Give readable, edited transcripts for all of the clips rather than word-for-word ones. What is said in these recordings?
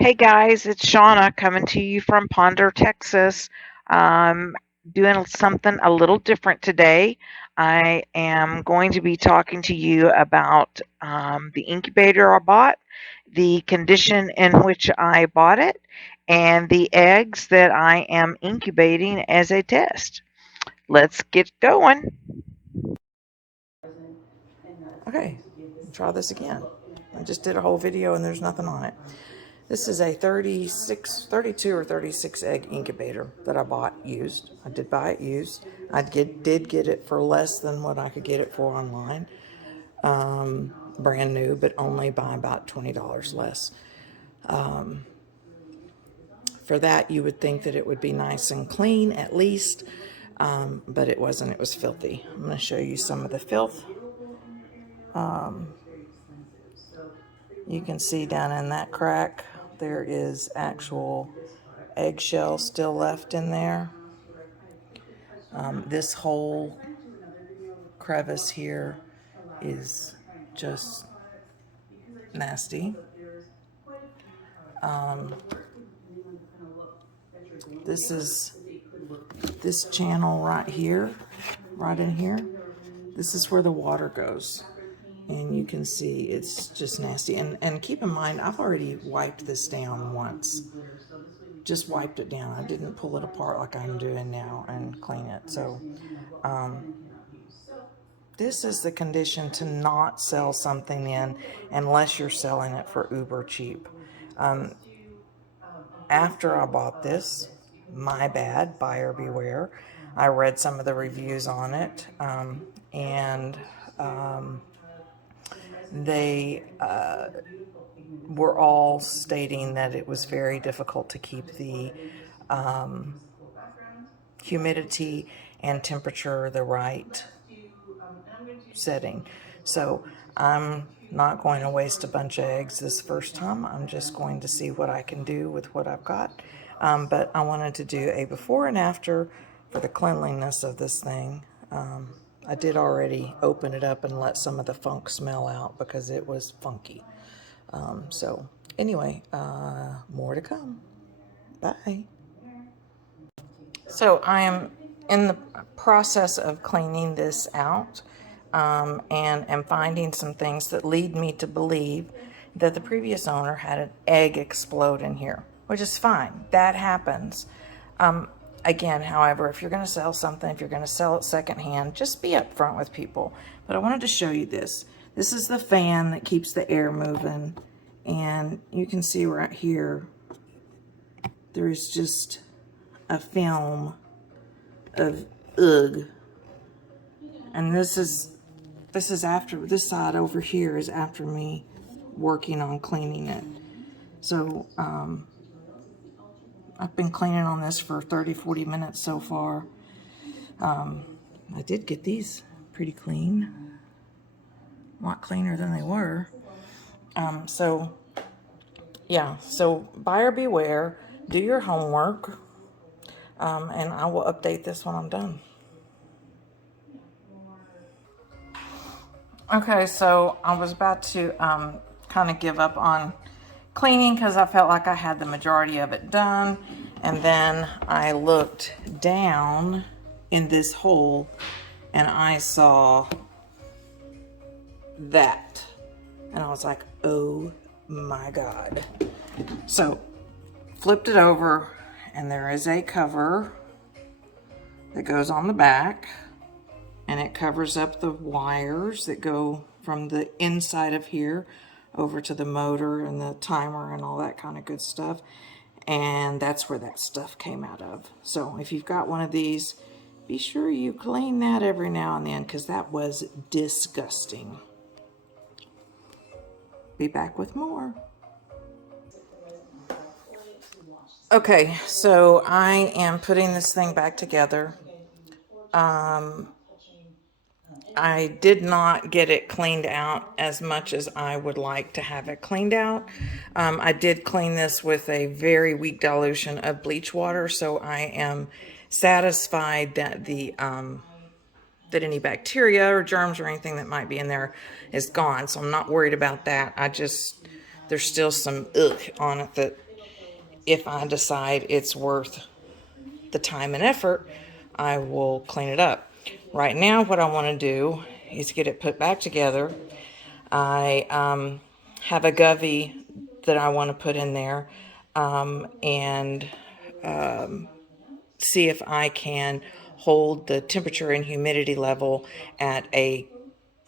Hey guys, it's Shauna coming to you from Ponder, Texas. I'm doing something a little different today. I am going to be talking to you about the incubator I bought, the condition in which I bought it, and the eggs that I am incubating as a test. Let's get going. Okay, try this again. I just did a whole video and there's nothing on it. This is a 32 or 36 egg incubator that I bought used. I did buy it used. Did get it for less than what I could get it for online. Brand new, but only by about $20 less. For that, you would think that it would be nice and clean at least, but it wasn't. It was filthy. I'm going to show you some of the filth. You can see down in that crack, there is actual eggshell still left in there. This whole crevice here is just nasty. This is this channel right here, right in here. This is where the water goes. And you can see it's just nasty. And keep in mind, I've already wiped this down once. Just wiped it down. I didn't pull it apart like I'm doing now and clean it. So this is the condition to not sell something in unless you're selling it for uber cheap. After I bought this, my bad, buyer beware. I read some of the reviews on it, and they were all stating that it was very difficult to keep the humidity and temperature the right setting. So I'm not going to waste a bunch of eggs this first time. I'm just going to see what I can do with what I've got. But I wanted to do a before and after for the cleanliness of this thing. I did already open it up and let some of the funk smell out because it was funky. So anyway, more to come. Bye. So I am in the process of cleaning this out, and am finding some things that lead me to believe that the previous owner had an egg explode in here, which is fine. That happens. Again, however, if you're going to sell something, if you're going to sell it secondhand, just be upfront with people. But I wanted to show you this. This is the fan that keeps the air moving, and you can see right here, there's just a film of ugh. And this is after, this side over here is after me working on cleaning it. So I've been cleaning on this for 30-40 minutes so far. I did get these pretty clean, a lot cleaner than they were. So yeah, so buyer beware, do your homework, and I will update this when I'm done. Okay, so I was about to kind of give up on cleaning because I felt like I had the majority of it done. And then I looked down in this hole and I saw that. And I was like, oh my God. So flipped it over and there is a cover that goes on the back. And it covers up the wires that go from the inside of here over to the motor and the timer and all that kind of good stuff. And that's where that stuff came out of. So if you've got one of these, be sure you clean that every now and then because that was disgusting. Be back with more. Okay, so I am putting this thing back together. I did not get it cleaned out as much as I would like to have it cleaned out. I did clean this with a very weak dilution of bleach water, so I am satisfied that that any bacteria or germs or anything that might be in there is gone. So I'm not worried about that. There's still some ugh on it that if I decide it's worth the time and effort, I will clean it up. Right now, what I want to do is get it put back together. I have a Govee that I want to put in there, and see if I can hold the temperature and humidity level at a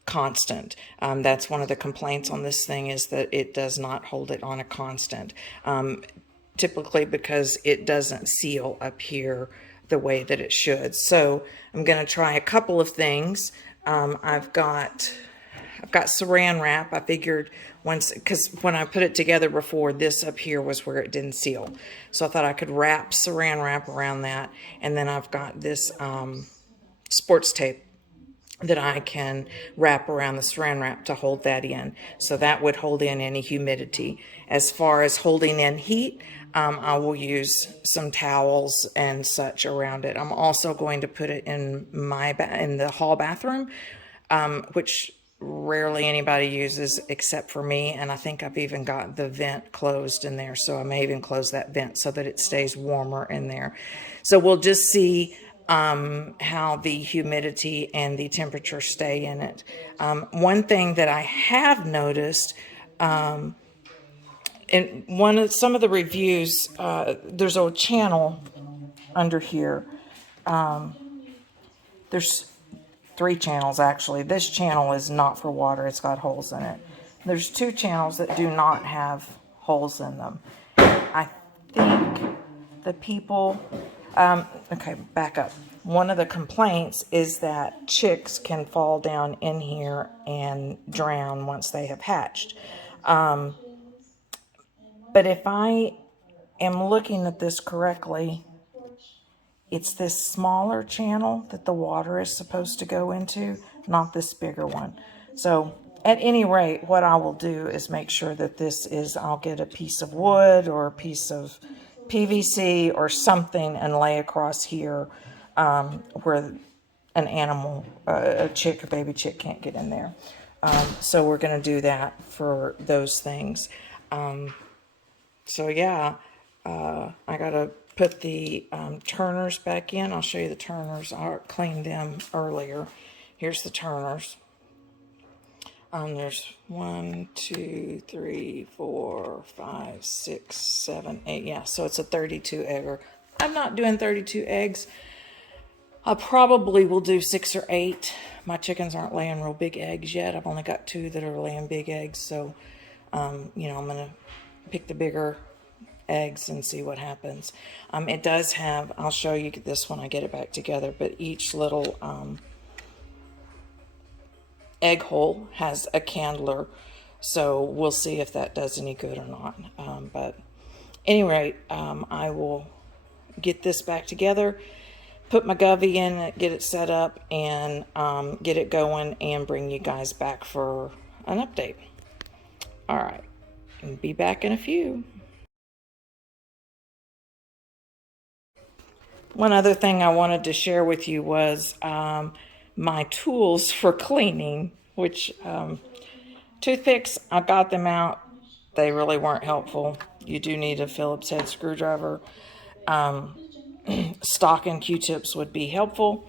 constant. That's one of the complaints on this thing, is that it does not hold it on a constant. Typically because it doesn't seal up here the way that it should. So I'm going to try a couple of things. I've got saran wrap. I figured once, because when I put it together before, this up here was where it didn't seal. So I thought I could wrap saran wrap around that. And then I've got this sports tape that I can wrap around the saran wrap to hold that in. So that would hold in any humidity. As far as holding in heat, I will use some towels and such around it. I'm also going to put it in in the hall bathroom, which rarely anybody uses except for me. And I think I've even got the vent closed in there. So I may even close that vent so that it stays warmer in there. So we'll just see how the humidity and the temperature stay in it. One thing that I have noticed, in some of the reviews, there's a channel under here. There's 3 channels actually. This channel is not for water, it's got holes in it. There's 2 channels that do not have holes in them. I think the people, okay, back up. One of the complaints is that chicks can fall down in here and drown once they have hatched. But if I am looking at this correctly, it's this smaller channel that the water is supposed to go into, not this bigger one. So at any rate, what I will do is make sure that this is, I'll get a piece of wood or a piece of PVC or something and lay across here where an animal, a chick, a baby chick can't get in there. So we're going to do that for those things. So yeah, I got to put the turners back in. I'll show you the turners. I cleaned them earlier. Here's the turners. There's 1, 2, 3, 4, 5, 6, 7, 8. Yeah, so it's a 32 egger. I'm not doing 32 eggs. I probably will do 6 or 8. My chickens aren't laying real big eggs yet. I've only got 2 that are laying big eggs. So, you know, I'm going to pick the bigger eggs and see what happens. It does have, I'll show you this when I get it back together, but each little egg hole has a candler, so we'll see if that does any good or not. But anyway, I will get this back together, put my Govee in it, get it set up, and get it going, and bring you guys back for an update. All right, and be back in a few. One other thing I wanted to share with you was my tools for cleaning, which toothpicks, I got them out. They really weren't helpful. You do need a Phillips head screwdriver. Stock and Q-tips would be helpful.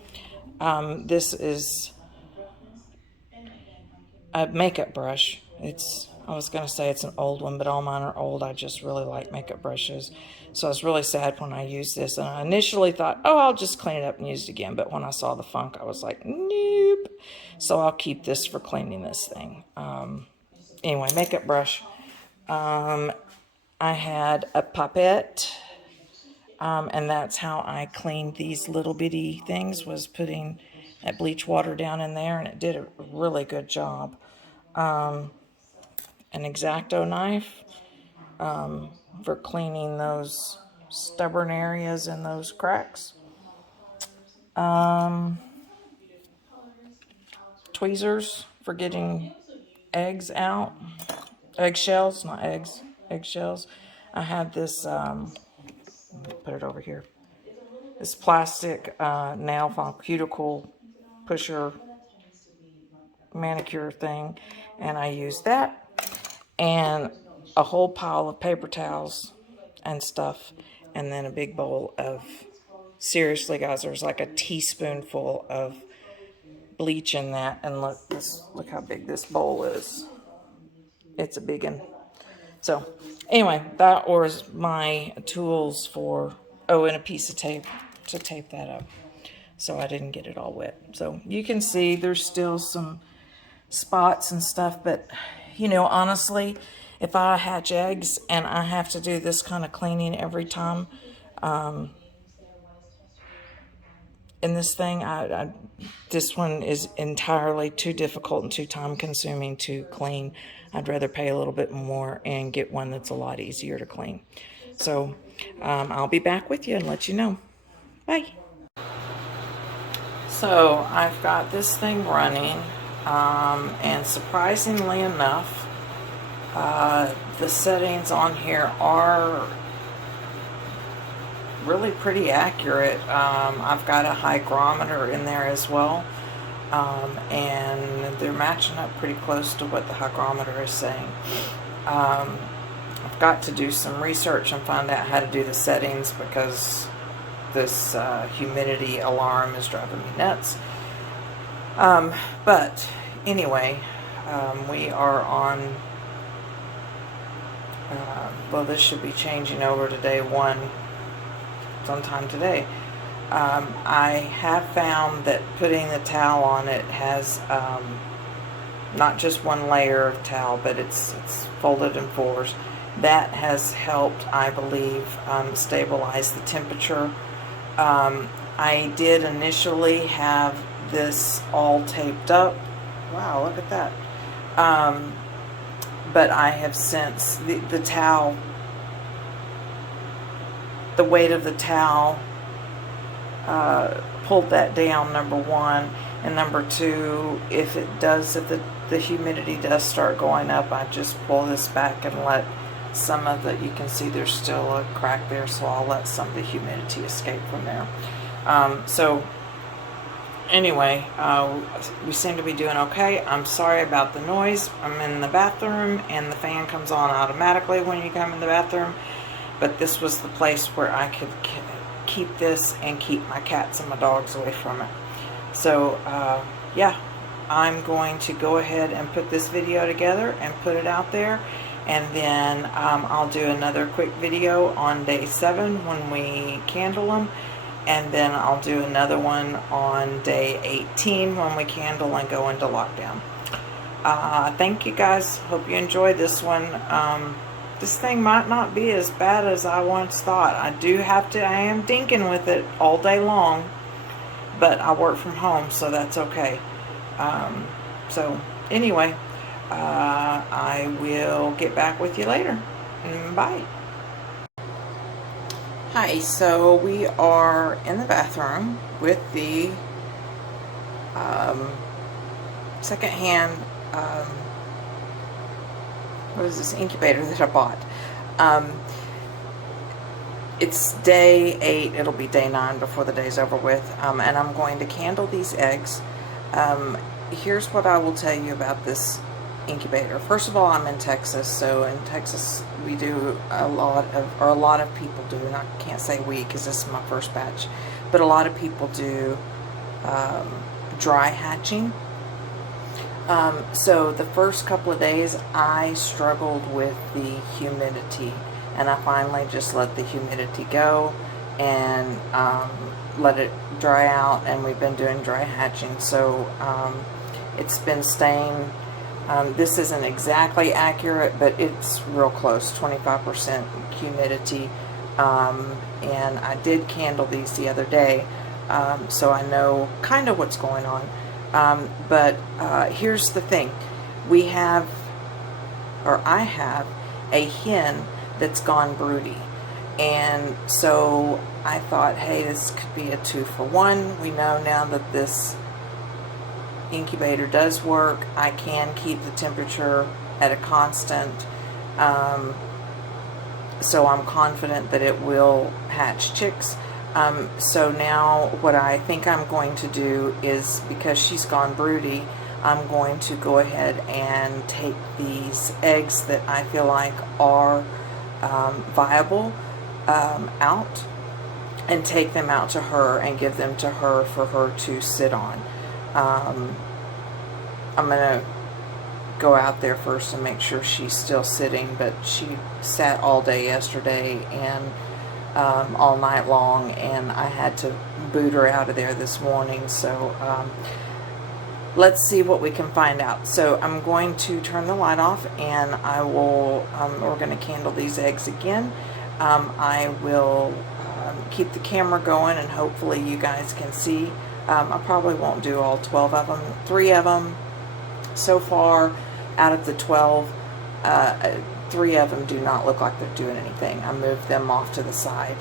This is a makeup brush. I was going to say it's an old one, but all mine are old. I just really like makeup brushes. So I was really sad when I used this. And I initially thought, oh, I'll just clean it up and use it again. But when I saw the funk, I was like, nope. So I'll keep this for cleaning this thing. Anyway, makeup brush. I had a pipette. And that's how I cleaned these little bitty things, was putting that bleach water down in there. And it did a really good job. An X-Acto knife for cleaning those stubborn areas and those cracks. Tweezers for getting eggs out. Eggshells, not eggs, eggshells. I had this, put it over here. This plastic nail file cuticle pusher manicure thing, and I used that, and a whole pile of paper towels. and stuff, and then a big bowl of, seriously guys, there's like a teaspoonful of bleach in that. And look how big this bowl is. It's a big one. So anyway, that was my tools for, oh, and a piece of tape to tape that up so I didn't get it all wet. So you can see there's still some spots and stuff, but you know, honestly, if I hatch eggs and I have to do this kind of cleaning every time in this thing, this one is entirely too difficult and too time consuming to clean. I'd rather pay a little bit more and get one that's a lot easier to clean. So I'll be back with you and let you know. Bye. So I've got this thing running, and surprisingly enough, the settings on here are really pretty accurate. I've got a hygrometer in there as well, and they're matching up pretty close to what the hygrometer is saying. I've got to do some research and find out how to do the settings because this humidity alarm is driving me nuts. But anyway, we are on, well, this should be changing over to day 1 sometime today. I have found that putting the towel on it has not just one layer of towel, but it's folded in 4s. That has helped, I believe, stabilize the temperature. I did initially have this all taped up. Wow, look at that. But I have since, the towel, the weight of the towel pulled that down, number 1. And number 2, if the humidity does start going up, I just pull this back and let some of the, you can see there's still a crack there, so I'll let some of the humidity escape from there. So anyway, we seem to be doing okay. I'm sorry about the noise. I'm in the bathroom and the fan comes on automatically when you come in the bathroom, but this was the place where I could keep this and keep my cats and my dogs away from it. So yeah, I'm going to go ahead and put this video together and put it out there, and then I'll do another quick video on day 7 when we candle them, and then I'll do another one on day 18 when we candle and go into lockdown. Thank you guys. Hope you enjoyed this one. This thing might not be as bad as I once thought. I am dinking with it all day long, but I work from home, so that's okay. So anyway, I will get back with you later. Bye. Hi, so we are in the bathroom with the secondhand, what is this, incubator that I bought. It's day 8, it'll be day 9 before the day's over with, and I'm going to candle these eggs. Here's what I will tell you about this incubator. First of all, I'm in Texas, so in Texas we do a lot of people do, and I can't say we because this is my first batch, but a lot of people do dry hatching. So the first couple of days I struggled with the humidity, and I finally just let the humidity go and let it dry out, and we've been doing dry hatching. So it's been staying, this isn't exactly accurate, but it's real close, 25% humidity, and I did candle these the other day, so I know kind of what's going on. But here's the thing, I have a hen that's gone broody, and so I thought, hey, this could be a 2-for-1. We know now that this incubator does work. I can keep the temperature at a constant, so I'm confident that it will hatch chicks. So now what I think I'm going to do is, because she's gone broody, I'm going to go ahead and take these eggs that I feel like are viable, out and take them out to her and give them to her for her to sit on. I'm going to go out there first and make sure she's still sitting, but she sat all day yesterday and all night long, and I had to boot her out of there this morning. So let's see what we can find out. So I'm going to turn the light off, and I will, we're going to candle these eggs again. I will keep the camera going, and hopefully you guys can see. I probably won't do all 12 of them. 3 of them so far out of the 12, 3 of them do not look like they're doing anything. I moved them off to the side.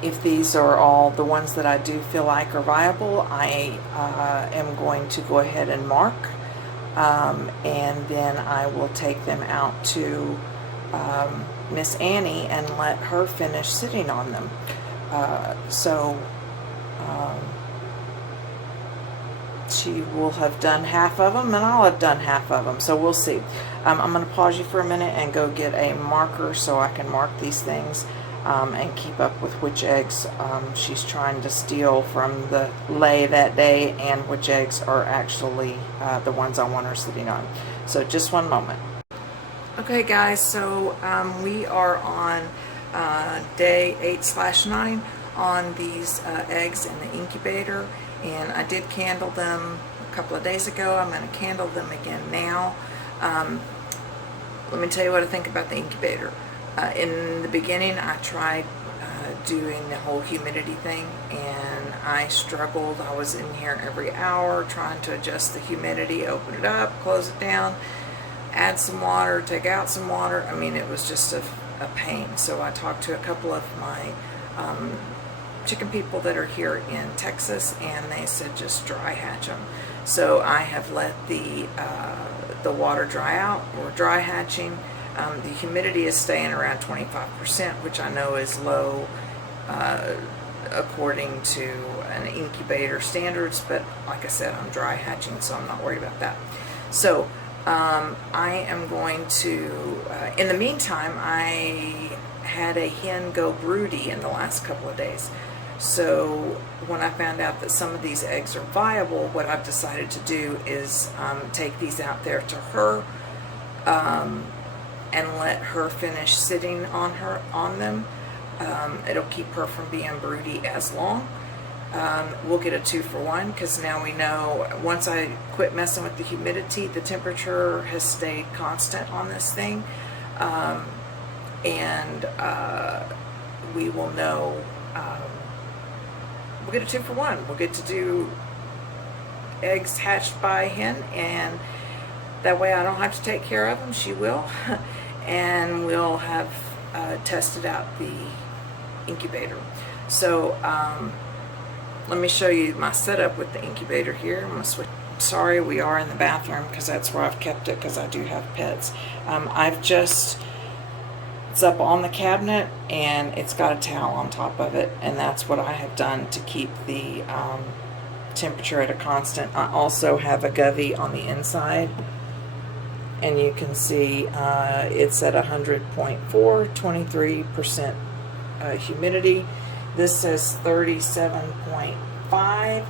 If these are all the ones that I do feel like are viable, I am going to go ahead and mark, and then I will take them out to Miss Annie and let her finish sitting on them. She will have done half of them, and I'll have done half of them, so we'll see. I'm going to pause you for a minute and go get a marker so I can mark these things and keep up with which eggs she's trying to steal from the lay that day, and which eggs are actually the ones I want her sitting on. So just one moment. Okay guys, so we are on day 8/9 on these eggs in the incubator, and I did candle them a couple of days ago. I'm going to candle them again now. Let me tell you what I think about the incubator. In the beginning, I tried doing the whole humidity thing, and I struggled. I was in here every hour trying to adjust the humidity, open it up, close it down, add some water, take out some water. I mean, it was just a pain. So I talked to a couple of my chicken people that are here in Texas, and they said just dry hatch them. So I have let the water dry out. We're dry hatching. The humidity is staying around 25%, which I know is low according to an incubator standards, but like I said, I'm dry hatching, so I'm not worried about that. So I am going to, in the meantime, I had a hen go broody in the last couple of days. So when I found out that some of these eggs are viable, what I've decided to do is take these out there to her and let her finish sitting on them. It'll keep her from being broody as long. We'll get a 2-for-1, because now we know once I quit messing with the humidity, the temperature has stayed constant on this thing, and we will know. We'll get a 2-for-1. We'll get to do eggs hatched by a hen, and that way I don't have to take care of them. She will. And we'll have tested out the incubator. So let me show you my setup with the incubator here. I'm going to switch. Sorry, we are in the bathroom because that's where I've kept it, because I do have pets. It's up on the cabinet, and it's got a towel on top of it, and that's what I have done to keep the temperature at a constant. I also have a Govee on the inside, and you can see it's at 100.4, 23% humidity. This says 37.5.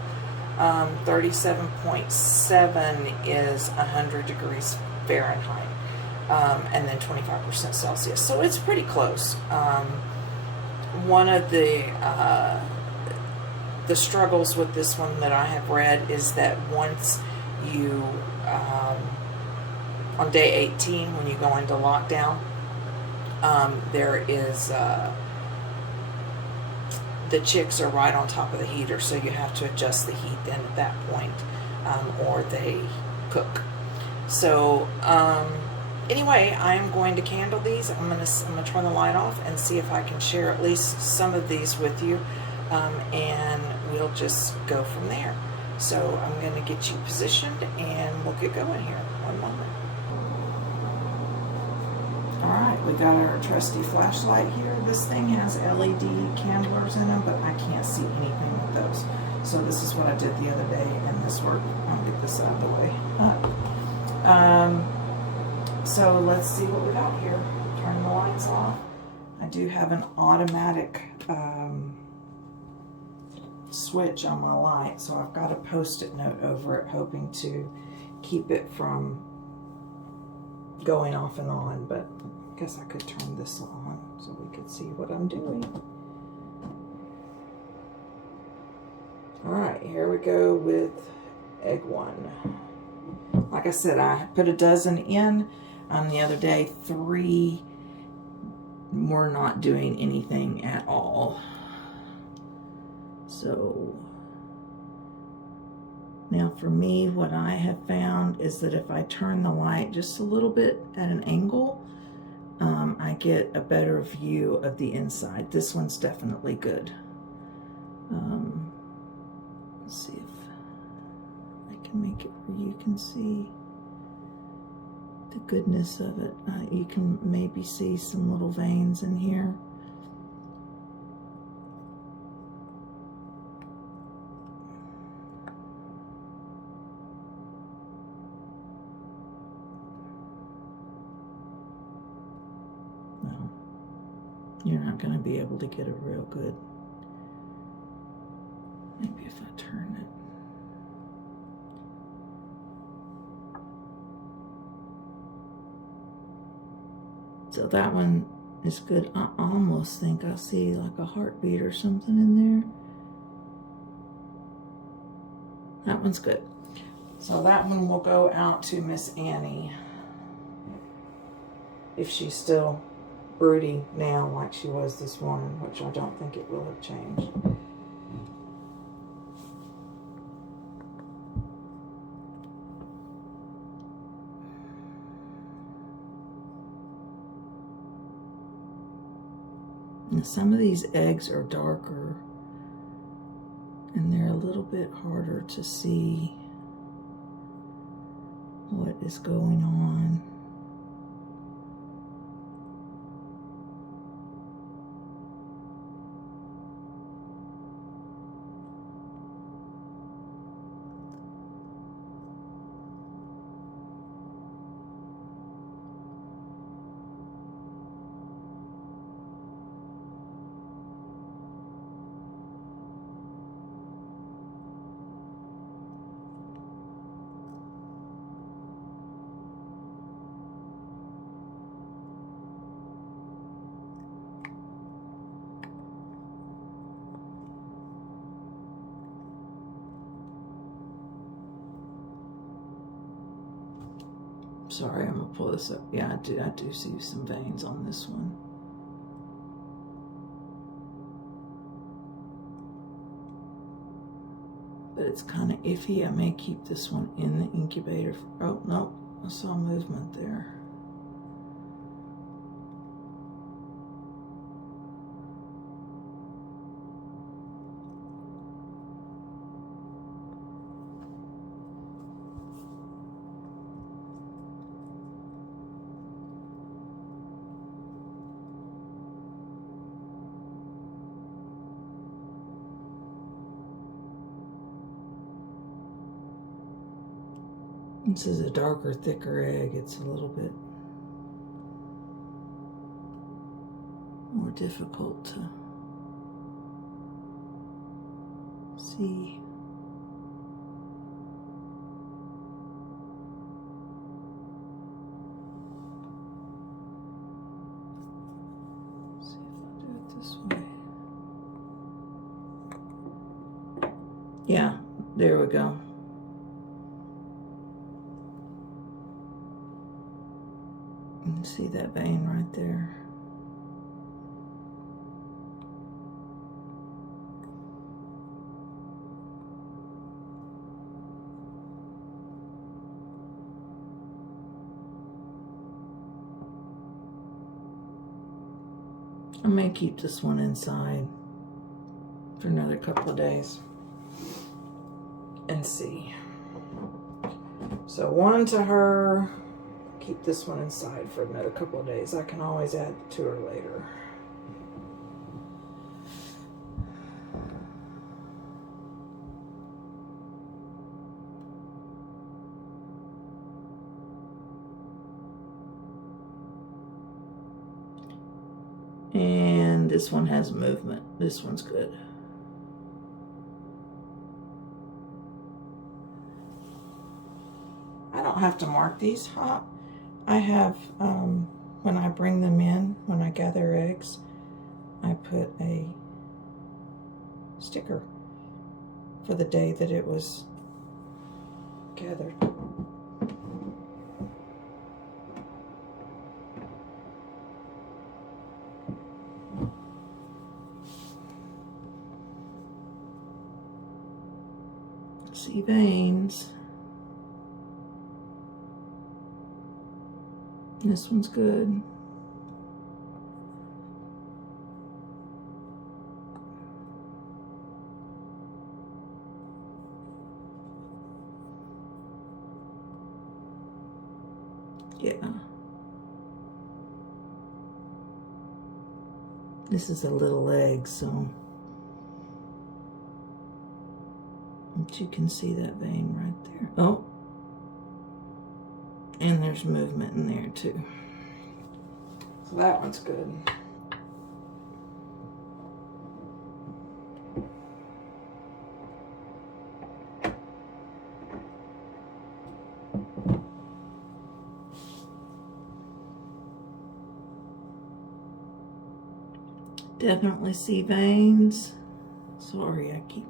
37.7 is 100 degrees Fahrenheit. And then 25% Celsius. So it's pretty close. One of the struggles with this one that I have read is that once you, on day 18, when you go into lockdown, there is, the chicks are right on top of the heater, so you have to adjust the heat then at that point, or they cook. So, anyway, I'm going to candle these. I'm gonna turn the light off and see if I can share at least some of these with you, and we'll just go from there. So I'm going to get you positioned, and we'll get going here. One moment. All right, we got our trusty flashlight here. This thing has LED candlers in them, but I can't see anything with those. So this is what I did the other day, and this worked. I'll get this out of the way. So let's see what we got here. Turn the lights off. I do have an automatic switch on my light, so I've got a post-it note over it, hoping to keep it from going off and on, but I guess I could turn this on so we could see what I'm doing. All right, here we go with egg 1. Like I said, I put a dozen in. The other day, 3 were not doing anything at all. So now for me, what I have found is that if I turn the light just a little bit at an angle, I get a better view of the inside. This one's definitely good. Let's see if I can make it where you can see the goodness of it. You can maybe see some little veins in here. No, you're not going to be able to get a real good. Maybe if I turn it. So that one is good. I almost think I see like a heartbeat or something in there. That one's good. So that one will go out to Miss Annie. If she's still broody now like she was this morning, which I don't think it will have changed. Now some of these eggs are darker and they're a little bit harder to see what is going on. Sorry, I'm gonna pull this up. Yeah, I do see some veins on this one. But it's kind of iffy. I may keep this one in the incubator. Oh, no, I saw movement there. This is a darker, thicker egg. It's a little bit more difficult to see. Let's see if I do it this way. Yeah, there we go. You can see that vein right there. I may keep this one inside for another couple of days and see. So 1 to her. Keep this one inside for another couple of days. I can always add to her later. And this one has movement. This one's good. I don't have to mark these. I have, when I bring them in, when I gather eggs, I put a sticker for the day that it was gathered. See veins. This one's good. Yeah. This is a little egg, so but you can see that vein right there. Oh, and there's movement in there too. So that one's good. Definitely see veins. Sorry, I keep.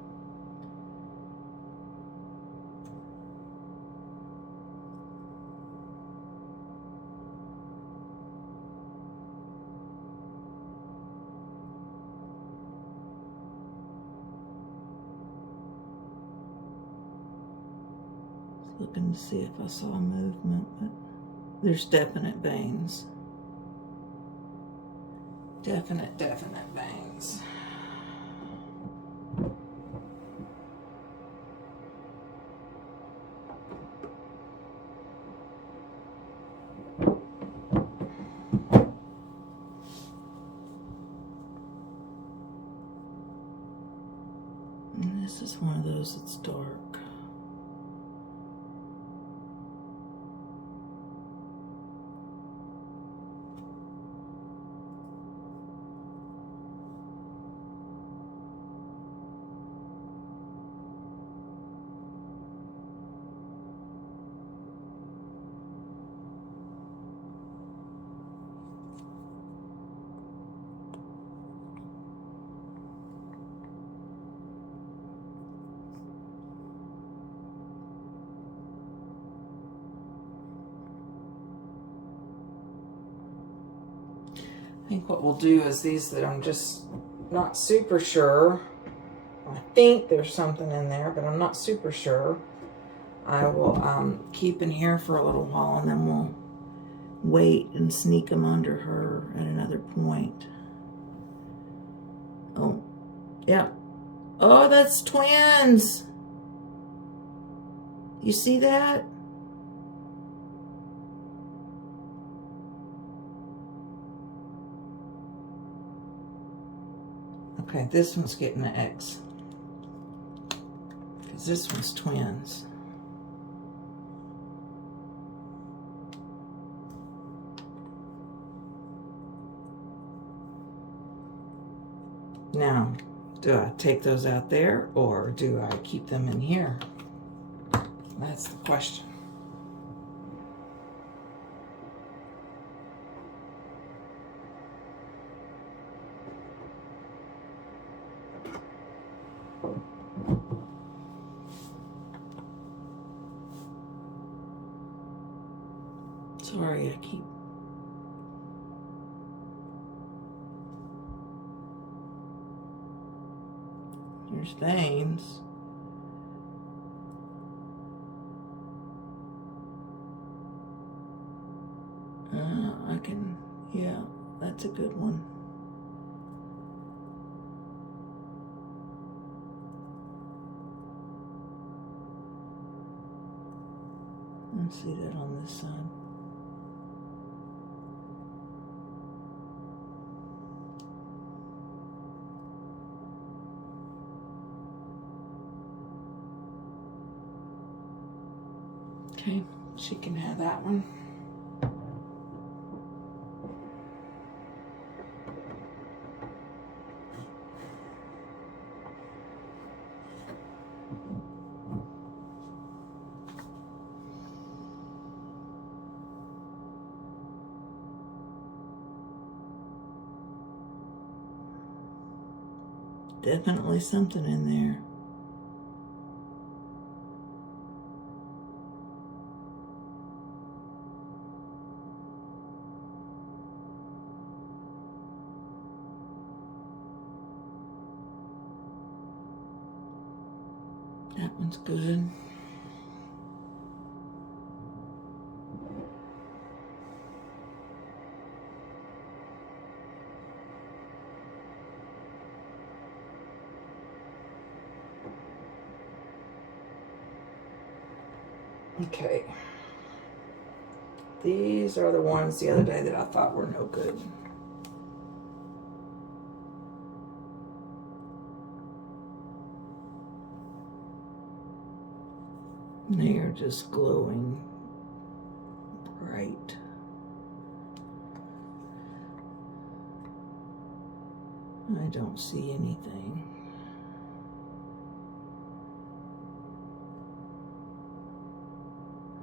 Looking to see if I saw movement, but there's definite veins. Definite veins. And this is one of those that's dark. I think what we'll do is these that I'm just not super sure. I think there's something in there, but I'm not super sure. I will keep in here for a little while, and then we'll wait and sneak them under her at another point. Oh, yeah. Oh, that's twins. You see that? Okay, this one's getting an X. Because this one's twins. Now, do I take those out there or do I keep them in here? That's the question. Sorry, I keep. There's veins. I can, yeah, that's a good one. Let's see that on this side. Okay, she can have that one. Definitely something in there. That one's good. Okay. These are the ones the other day that I thought were no good. They are just glowing bright. I don't see anything.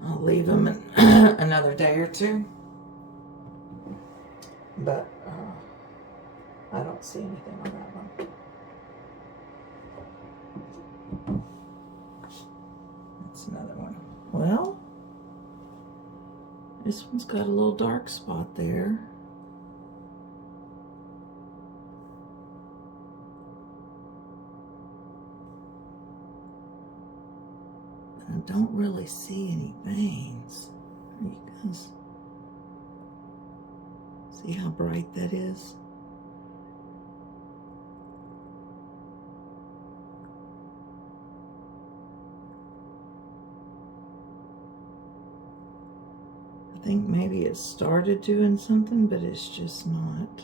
I'll leave them another day or two, but I don't see anything on that one. That's another one. Well, this one's got a little dark spot there. I don't really see any veins. You guys see how bright that is? I think maybe it started doing something, but it's just not.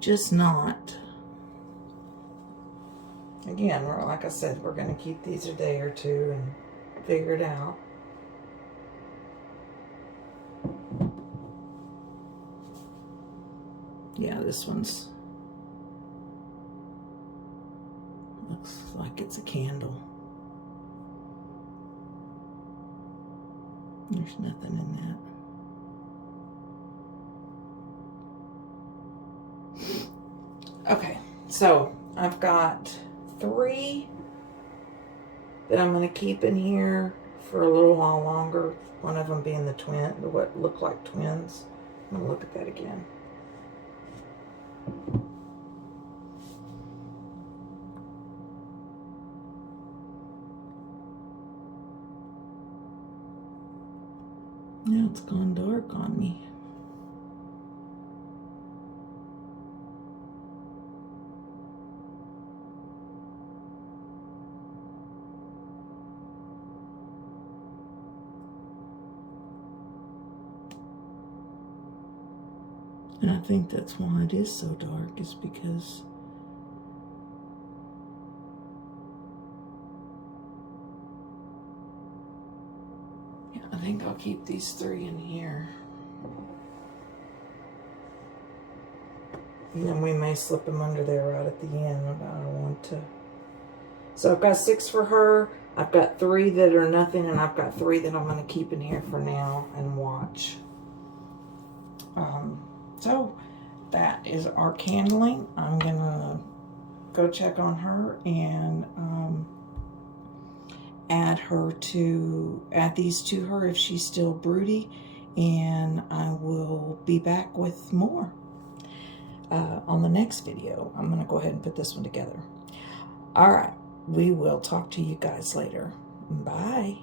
Just not. Again, like I said, we're going to keep these a day or two and figure it out. Yeah, this one's looks like it's a candle. There's nothing in that. Okay, so I've got 3 that I'm going to keep in here for a little while longer. One of them being the what look like twins. I'm going to look at that again. Now it's gone dark on me. And I think that's why it is so dark, is because I think I'll keep these 3 in here. And then we may slip them under there right at the end. I don't want to. So I've got 6 for her. I've got 3 that are nothing, and I've got 3 that I'm going to keep in here for now and watch. So that is our candling. I'm going to go check on her and add these to her if she's still broody, and I will be back with more on the next video. I'm going to go ahead and put this one together. All right, we will talk to you guys later. Bye.